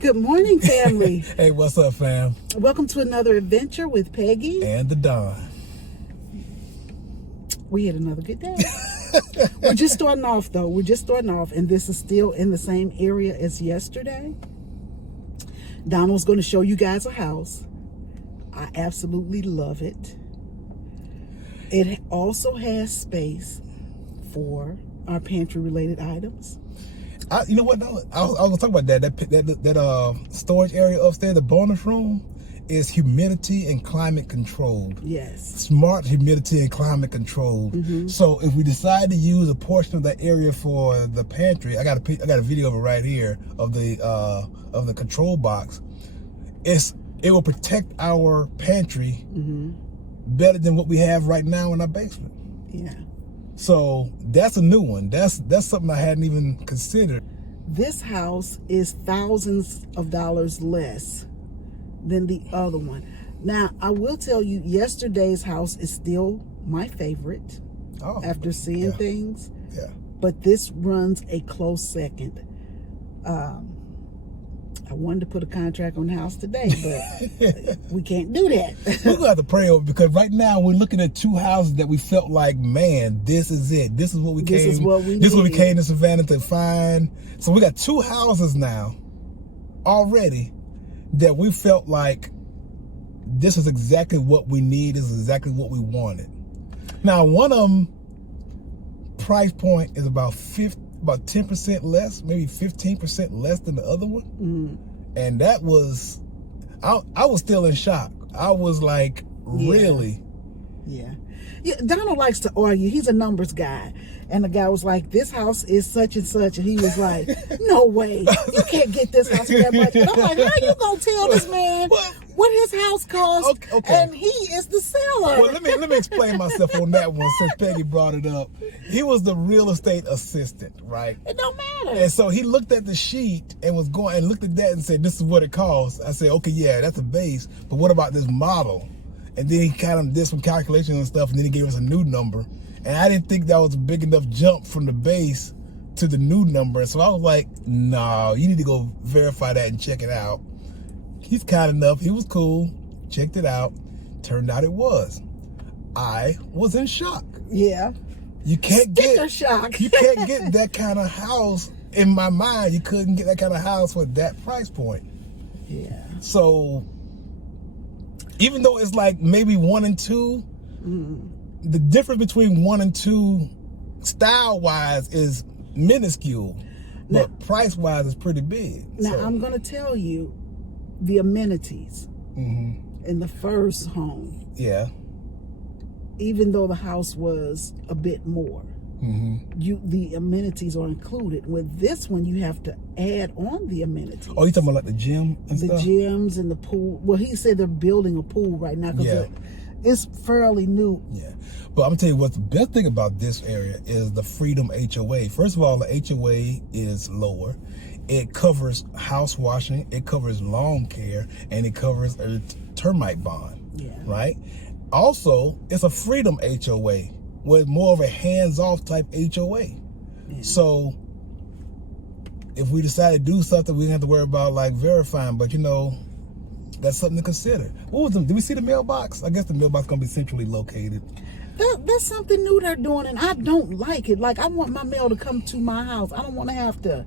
Good morning, family. Hey, what's up, fam? Welcome to another adventure with Peggy. And the Don. We had another good day. We're just starting off, though. We're just starting off, and this is still in the same area as yesterday. Donald's going to show you guys a house. I absolutely love it. It also has space for our pantry-related items. You know what? I was gonna talk about that storage area upstairs, the bonus room, is humidity and climate controlled. Yes. Smart humidity and climate controlled. Mm-hmm. So if we decide to use a portion of that area for the pantry, I got a video of it right here of the control box. It will protect our pantry better than what we have right now in our basement. Yeah. So that's a new one. That's something I hadn't even considered. This house is thousands of dollars less than the other one. Now, I will tell you, yesterday's house is still my favorite after seeing things. Yeah. But this runs a close second. I wanted to put a contract on the house today, but we can't do that. We're going to have to pray over, because right now we're looking at two houses that we felt like, man, this is it. This is what we This is what we This is what we need. came to Savannah to find. So we got two houses now already that we felt like this is exactly what we need. This is exactly what we wanted. Now, one of them price point is about 10% less, maybe 15% less than the other one. And that was, I was still in shock. I was like, really? Yeah. Donald likes to argue. He's a numbers guy. And the guy was like, this house is such and such. And he was like, no way. You can't get this house for that much. And I'm like, how you going to tell this man what his house costs? Okay. And he is the seller. Well, let me explain myself on that one, since Peggy brought it up. He was the real estate assistant, right? It don't matter. And so he looked at the sheet and was going and looked at that and said, this is what it costs. I said, okay, yeah, that's a base. But what about this model? And then he kind of did some calculations and stuff, and then he gave us a new number. And I didn't think that was a big enough jump from the base to the new number. So I was like, no, you need to go verify that and check it out. He's kind enough. He was cool. Checked it out. Turned out it was. I was in shock. Yeah. You can't Sticker shock. You can't get that kind of house. In my mind, you couldn't get that kind of house for that price point. Yeah. So even though it's like maybe 1 and 2, the difference between 1 and 2 style-wise is minuscule, but price-wise is pretty big. Now, I'm going to tell you the amenities in the first home. Yeah. Even though the house was a bit more, the amenities are included. With this one, you have to add on the amenities. Oh, you talking about like the gym and the stuff? gyms and the pool. Well, he said they're building a pool right now because it's fairly new. Yeah. But I'm going to tell you what the best thing about this area is the Freedom HOA. First of all, the HOA is lower. It covers house washing, it covers lawn care, and it covers a termite bond. Yeah. Right? Also, it's a Freedom HOA with more of a hands-off type HOA. Yeah. So if we decide to do something, we don't have to worry about like verifying, but that's something to consider. What was them? Did we see the mailbox? I guess the mailbox is going to be centrally located. That's something new they're doing, and I don't like it. Like, I want my mail to come to my house. I don't want to have to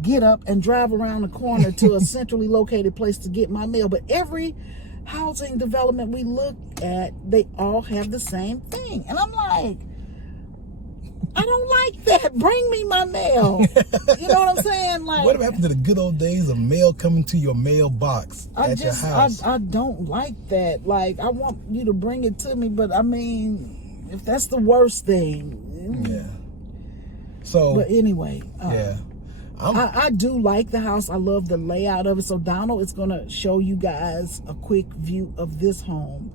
get up and drive around the corner to a centrally located place to get my mail. But every housing development we look at, they all have the same thing. And I'm like, I don't like that. Bring me my mail. You know what I'm saying? Like, what happened to the good old days of mail coming to your mailbox at your house? I don't like that. Like, I want you to bring it to me, but I mean, if that's the worst thing. Yeah. So. But anyway. Yeah. I do like the house. I love the layout of it. So Donald is going to show you guys a quick view of this home.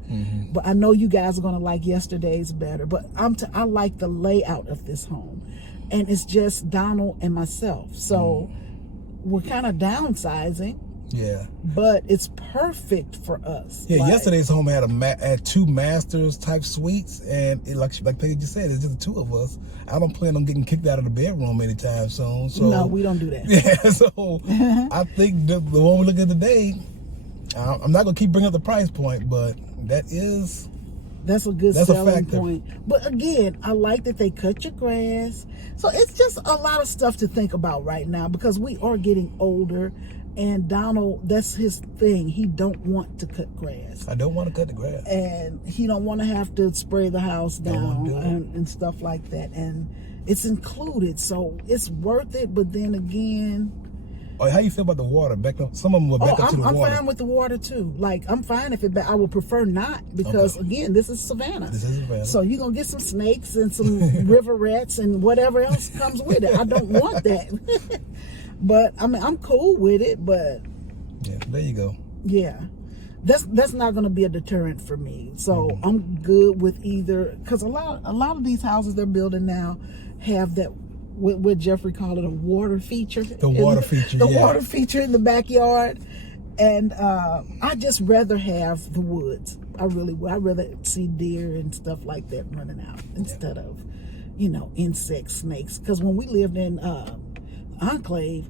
But I know you guys are going to like yesterday's better. But I like the layout of this home. And it's just Donald and myself. So we're kind of downsizing. Yeah. But it's perfect for us. Yeah, Like, yesterday's home had two masters type suites, and like Peggy just said, it's just the two of us. I don't plan on getting kicked out of the bedroom anytime soon. So no, we don't do that. Yeah, so I think the one we look at today, I'm not gonna keep bringing up the price point, but that's a good a selling factor. point. But again, I like that they cut your grass. So it's just a lot of stuff to think about right now because we are getting older. And Donald, that's his thing. He don't want to cut grass. I don't want to cut the grass. And he don't want to have to spray the house down and stuff like that. And it's included. So it's worth it. But then again... Oh, how you feel about the water? Back up. Some of them will back up to the water. I'm fine with the water too. Like, I'm fine if I would prefer not because, again, this is Savannah. This is Savannah. So you're going to get some snakes and some river rats and whatever else comes with it. I don't want that. But, I mean, I'm cool with it, but... Yeah, there you go. Yeah. That's not going to be a deterrent for me. So I'm good with either... Because a lot of these houses they're building now have that... What Jeffrey called it, a water feature. The water feature, The water feature in the backyard. And I just rather have the woods. I really would. I'd rather see deer and stuff like that running out instead of, insects, snakes. Because when we lived in Enclave,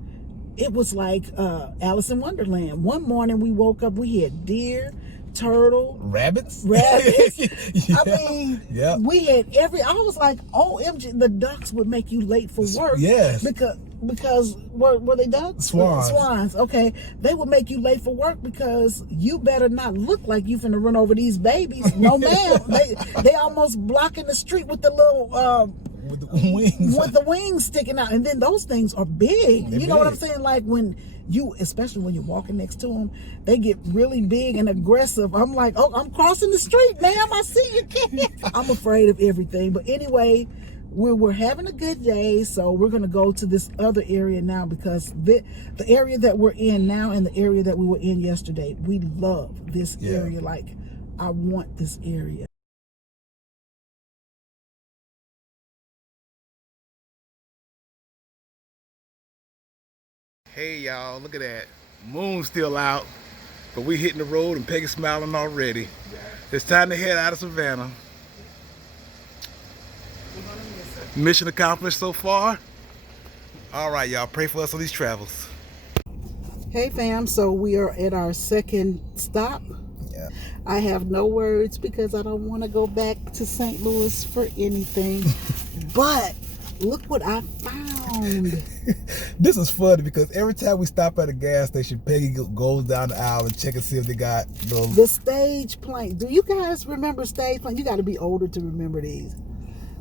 it was like Alice in Wonderland. One morning we woke up, we had deer, turtle, rabbits. Yeah. I mean, we had I was like, OMG, the ducks would make you late for work. Yes. Because were they ducks? Swans. Okay. They would make you late for work because you better not look like you finna run over these babies. No, ma'am. They almost blocking the street with the little with the wings. With the wings sticking out. And then those things are big. They're you know what I'm big. saying? Like especially when you're walking next to them, they get really big and aggressive. I'm like, oh, I'm crossing the street, ma'am. I see you, kid. I'm afraid of everything. But anyway, we're having a good day. So we're going to go to this other area now because the area that we're in now and the area that we were in yesterday, we love this area. Like, I want this area. Hey y'all, look at that. Moon's still out, but we hitting the road and Peggy's smiling already. It's time to head out of Savannah. Mission accomplished so far. All right, y'all, pray for us on these travels. Hey fam, so we are at our second stop. Yeah. I have no words because I don't want to go back to St. Louis for anything. But look what I found. This is funny because every time we stop at a gas station, Peggy goes down the aisle and check and see if they got the stage plane. Do you guys remember stage plane? You got to be older to remember these.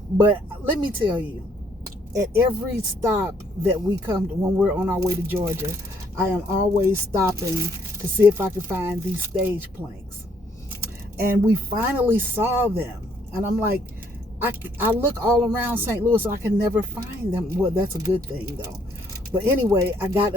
But let me tell you, at every stop that we come to, when we're on our way to Georgia, I am always stopping to see if I can find these stage planks. And we finally saw them. And I'm like, I look all around St. Louis and I can never find them. Well, that's a good thing though. But anyway, I got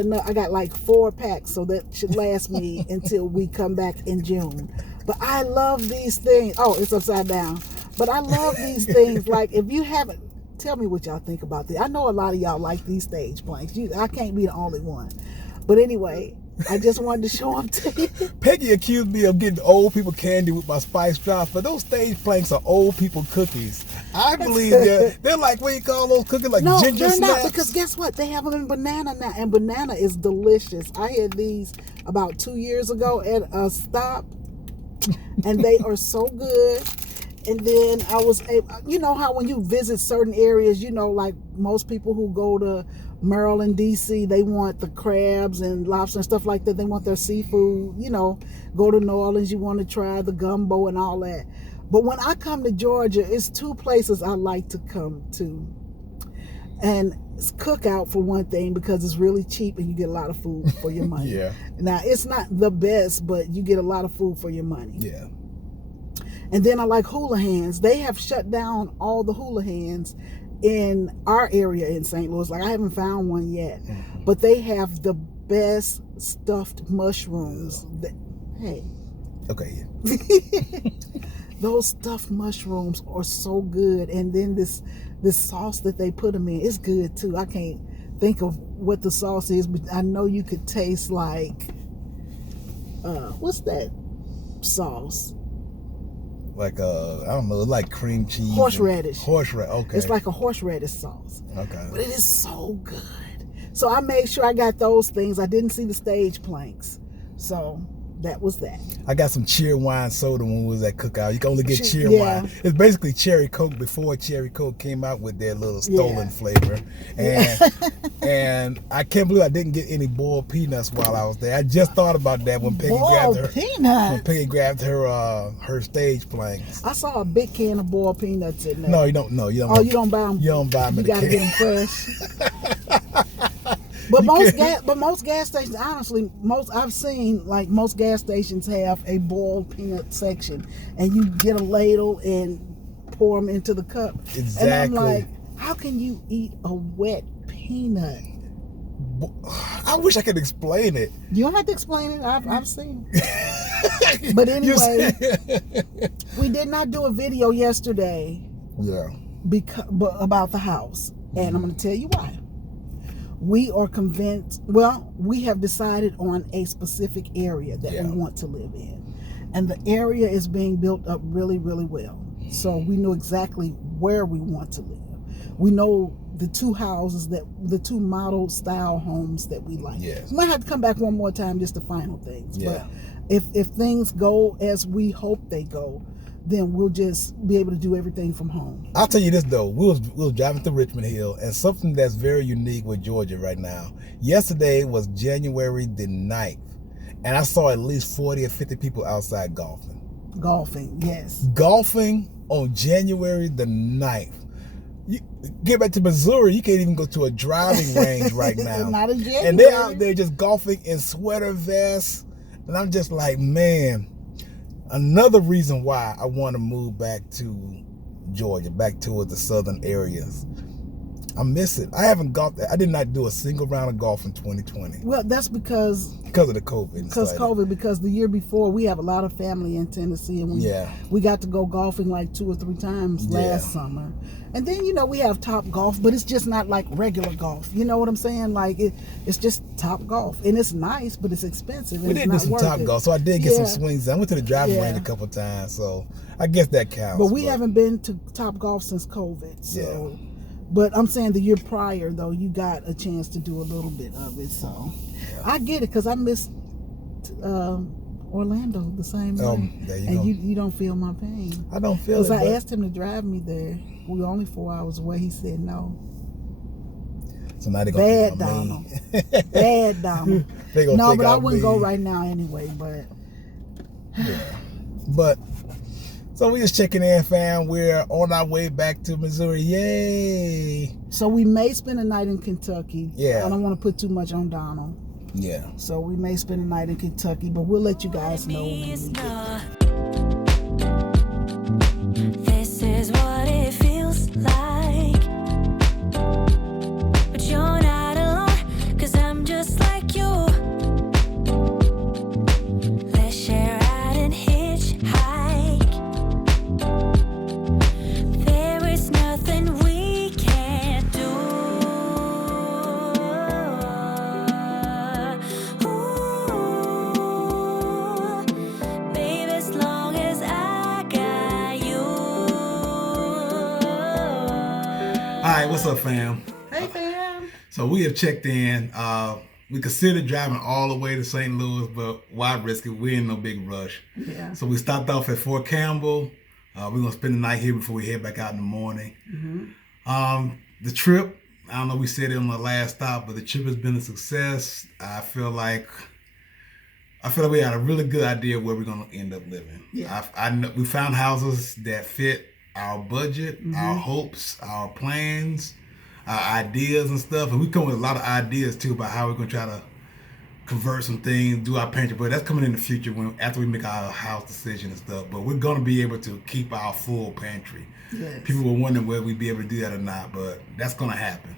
like 4 packs, so that should last me until we come back in June. But I love these things. Oh, it's upside down. But I love these things. Like, if you haven't, tell me what y'all think about this. I know a lot of y'all like these stage planks. I can't be the only one. But anyway, I just wanted to show them to you. Peggy accused me of getting old people candy with my spice drops, but those stage planks are old people cookies. I believe they're like, what do you call those cookies? Like no, ginger they're snaps? not, because guess what? They have them in banana now, and banana is delicious. I had these about 2 years ago at a stop, and they are so good. And then I was able, you know how when you visit certain areas, like most people who go to Maryland, D.C., they want the crabs and lobster and stuff like that. They want their seafood. Go to New Orleans, you want to try the gumbo and all that. But when I come to Georgia, it's 2 places I like to come to. And it's Cookout for one thing, because it's really cheap and you get a lot of food for your money. Yeah. Now, it's not the best, but you get a lot of food for your money. Yeah. And then I like Hula Hands. They have shut down all the Hula Hands in our area in St. Louis. Like, I haven't found one yet. Mm-hmm. But they have the best stuffed mushrooms. Hey. Okay, yeah. Those stuffed mushrooms are so good. And then this sauce that they put them in is good too. I can't think of what the sauce is, but I know you could taste like what's that sauce? Like I don't know, like cream cheese. Horseradish. Horseradish. Okay. It's like a horseradish sauce. Okay. But it is so good. So I made sure I got those things. I didn't see the stage planks. So that was that. I got some cheer wine soda when we was at Cookout. You can only get cheer yeah. wine. It's basically cherry Coke before cherry Coke came out with their little stolen flavor. And and I can't believe I didn't get any boiled peanuts while I was there. I just thought about that when Peggy grabbed her stage planks. I saw a big can of boiled peanuts in there. No, you don't. No, you don't. Oh, you don't buy them. You don't buy them. You gotta get them fresh. But most gas stations, honestly, I've seen like most gas stations have a boiled peanut section, and you get a ladle and pour them into the cup. Exactly. And I'm like, how can you eat a wet peanut? I wish I could explain it. You don't have to explain it. I've seen it. But anyway, we did not do a video yesterday. Yeah. About the house, and I'm going to tell you why. We are convinced, we have decided on a specific area that we want to live in. And the area is being built up really, really well. So we know exactly where we want to live. We know the two model style homes that we like. Yes. We might have to come back one more time just to final things. Yeah. But if things go as we hope they go, then we'll just be able to do everything from home. I'll tell you this though, we was driving through Richmond Hill, and something that's very unique with Georgia right now. Yesterday was January the 9th, and I saw at least 40 or 50 people outside golfing. Golfing, yes. Golfing on January the 9th. You get back to Missouri, you can't even go to a driving range right now. Not in January. And they're out there just golfing in sweater vests, and I'm just like, man. Another reason why I want to move back to Georgia, back towards the southern areas. I miss it. I haven't golfed. I did not do a single round of golf in 2020. Well, that's because of the COVID. Because the year before we have a lot of family in Tennessee, and we got to go golfing like 2 or 3 times last summer. And then we have Top Golf, but it's just not like regular golf. You know what I'm saying? Like it's just Top Golf, and it's nice, but it's expensive. We did do some Top Golf, so I did get some swings. I went to the driving range a couple times, so I guess that counts. But we haven't been to Top Golf since COVID. So. Yeah. But I'm saying the year prior, though, you got a chance to do a little bit of it. So I get it, because I missed Orlando the same way. There you and go. You don't feel my pain. I don't feel it. Because I asked him to drive me there. We were only 4 hours away. He said no. So now they're going to be Donald. Bad Donald. No, but I wouldn't go right now anyway. But But so we just checking in, fam. We're on our way back to Missouri. Yay! So we may spend a night in Kentucky. Yeah. I don't want to put too much on Donald. Yeah. So we may spend a night in Kentucky, but we'll let you guys know when we get there. This is what it feels like. But you're not alone, 'cause I'm just like you. Let's share out and hitchhike. There is nothing we can't do. Ooh, baby, as long as I got you. All right, what's up, fam? Hey, fam. So we have checked in. We considered driving all the way to St. Louis, but why risk it? We're in no big rush. Yeah. So we stopped off at Fort Campbell. We're going to spend the night here before we head back out in the morning. Mm-hmm. The trip, I don't know, we said it on the last stop, but the trip has been a success. I feel like we had a really good idea of where we're going to end up living. Yeah. I know we found houses that fit our budget, our hopes, our plans, our ideas and stuff. And we come with a lot of ideas too about how we're going to try to convert some things, do our pantry, but that's coming in the future after we make our house decision and stuff. But we're going to be able to keep our full pantry. Yes. People were wondering whether we'd be able to do that or not, but that's going to happen.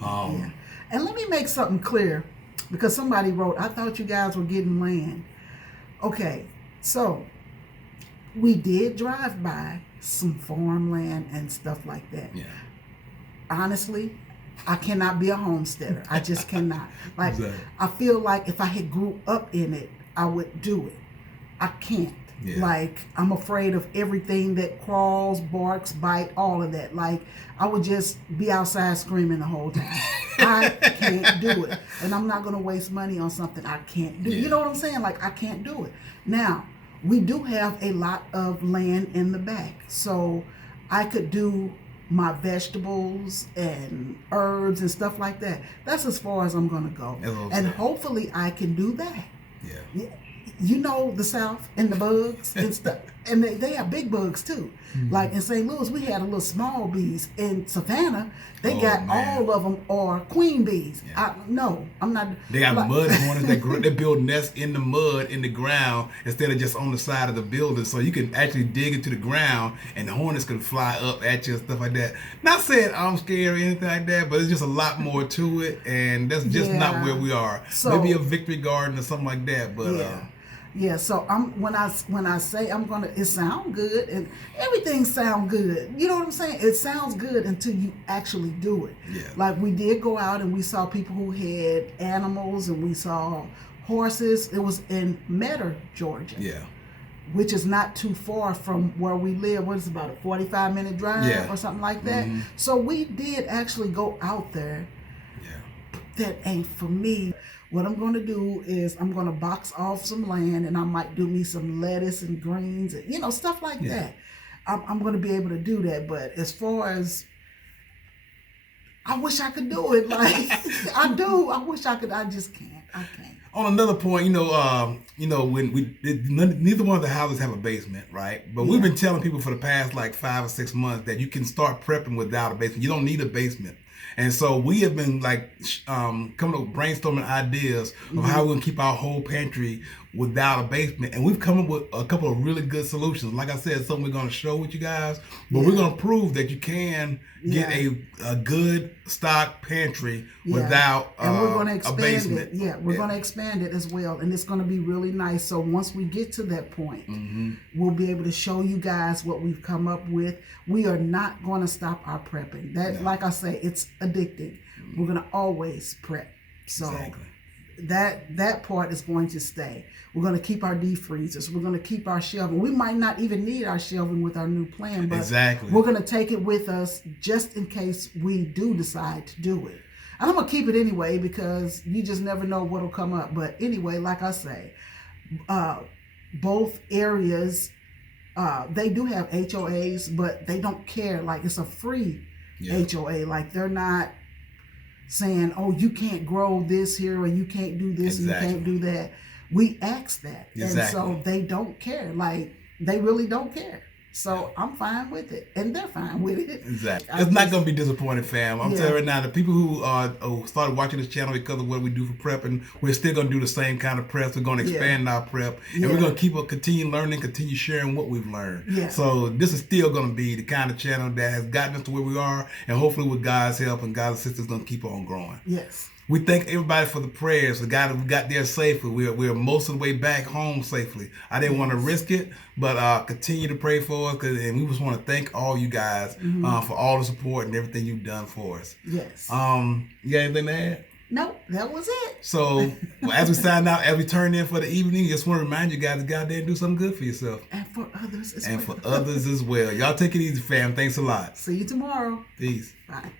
Yeah. And let me make something clear, because somebody wrote, I thought you guys were getting land. Okay, so we did drive by some farmland and stuff like that. Yeah. Honestly, I cannot be a homesteader. I just cannot. Like, Exactly. I feel like if I had grew up in it, I would do it. I can't. Yeah. Like, I'm afraid of everything that crawls, barks, bite, all of that. Like, I would just be outside screaming the whole time. I can't do it. And I'm not going to waste money on something I can't do. Yeah. You know what I'm saying? Like, I can't do it. Now, we do have a lot of land in the back. So I could do my vegetables and herbs and stuff like that. That's as far as I'm going to go. That's what I'm And saying. hopefully I can do that. Yeah. You know the South and the bugs and stuff, and they have big bugs too. Mm-hmm. Like in St. Louis, we had a little small bees. In Savannah, they Oh, got man. all of them are queen bees. Yeah. I'm not. They got like- mud hornets they build nests in the mud in the ground instead of just on the side of the building, so you can actually dig into the ground and the hornets can fly up at you and stuff like that. Not saying I'm scared or anything like that, but it's just a lot more to it, and that's just not Yeah. where we are. So- Maybe a victory garden or something like that, but Yeah, so when I say I'm gonna, it sound good and everything sound good. You know what I'm saying? It sounds good until you actually do it. Yeah. Like we did go out and we saw people who had animals and we saw horses. It was in Metter, Georgia. yeah. Which is not too far from where we live. What is it, about a 45-minute drive Yeah. or something like that? Mhm. So we did actually go out there. Yeah. That ain't for me. What I'm going to do is I'm going to box off some land and I might do me some lettuce and greens, and, you know, stuff like Yeah. that. I'm going to be able to do that. But as far as, I wish I could do it. Like, I do. I wish I could. I just can't. I can't. On another point, when neither one of the houses have a basement, right? But we've Yeah. been telling people for the past like 5 or 6 months that you can start prepping without a basement. You don't need a basement. And so we have been like coming up with brainstorming ideas of how we're gonna keep our whole pantry without a basement. And we've come up with a couple of really good solutions. Like I said, something we're gonna show with you guys, but we're gonna prove that you can get a good stock pantry Yeah. without And we're going to a expand basement. it. Yeah, we're going to expand it as well, and it's going to be really nice. So once we get to that point, Mm-hmm. we'll be able to show you guys what we've come up with. We are not going to stop our prepping. That, like I say, it's addicting. We're going to always prep. So Exactly. that part is going to stay. We're going to keep our deep freezers. We're going to keep our shelving. We might not even need our shelving with our new plan, but Exactly. we're going to take it with us just in case we do decide to do it. And I'm going to keep it anyway because you just never know what'll come up. But anyway, like I say, both areas, they do have HOAs, but they don't care. Like, it's a free Yeah. HOA. Like, they're not saying, oh, you can't grow this here or you can't do this and you can't do that. We ask that. Exactly. And so they don't care. Like, they really don't care. So I'm fine with it. And they're fine with it. Exactly. I It's not just- going to be disappointing, fam. I'm Yeah. telling you right now, the people who started watching this channel because of what we do for prepping, we're still going to do the same kind of preps. We're going to expand our prep. And we're Yeah. going to continue learning, continue sharing what we've learned. Yeah. So this is still going to be the kind of channel that has gotten us to where we are. And hopefully with God's help and God's assistance, going to keep on growing. Yes. We thank everybody for the prayers. We got there safely. We're most of the way back home safely. I didn't want to risk it, but continue to pray for us. And we just want to thank all you guys for all the support and everything you've done for us. Yes. You got anything to add? No, that was it. So as we sign out, as we turn in for the evening, just want to remind you guys to go out there and do something good for yourself And for others as and well. for others as well. Y'all take it easy, fam. Thanks a lot. See you tomorrow. Peace. Bye.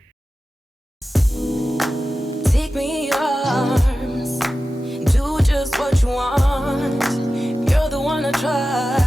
Take me in your arms, do just what you want. You're the one I trust.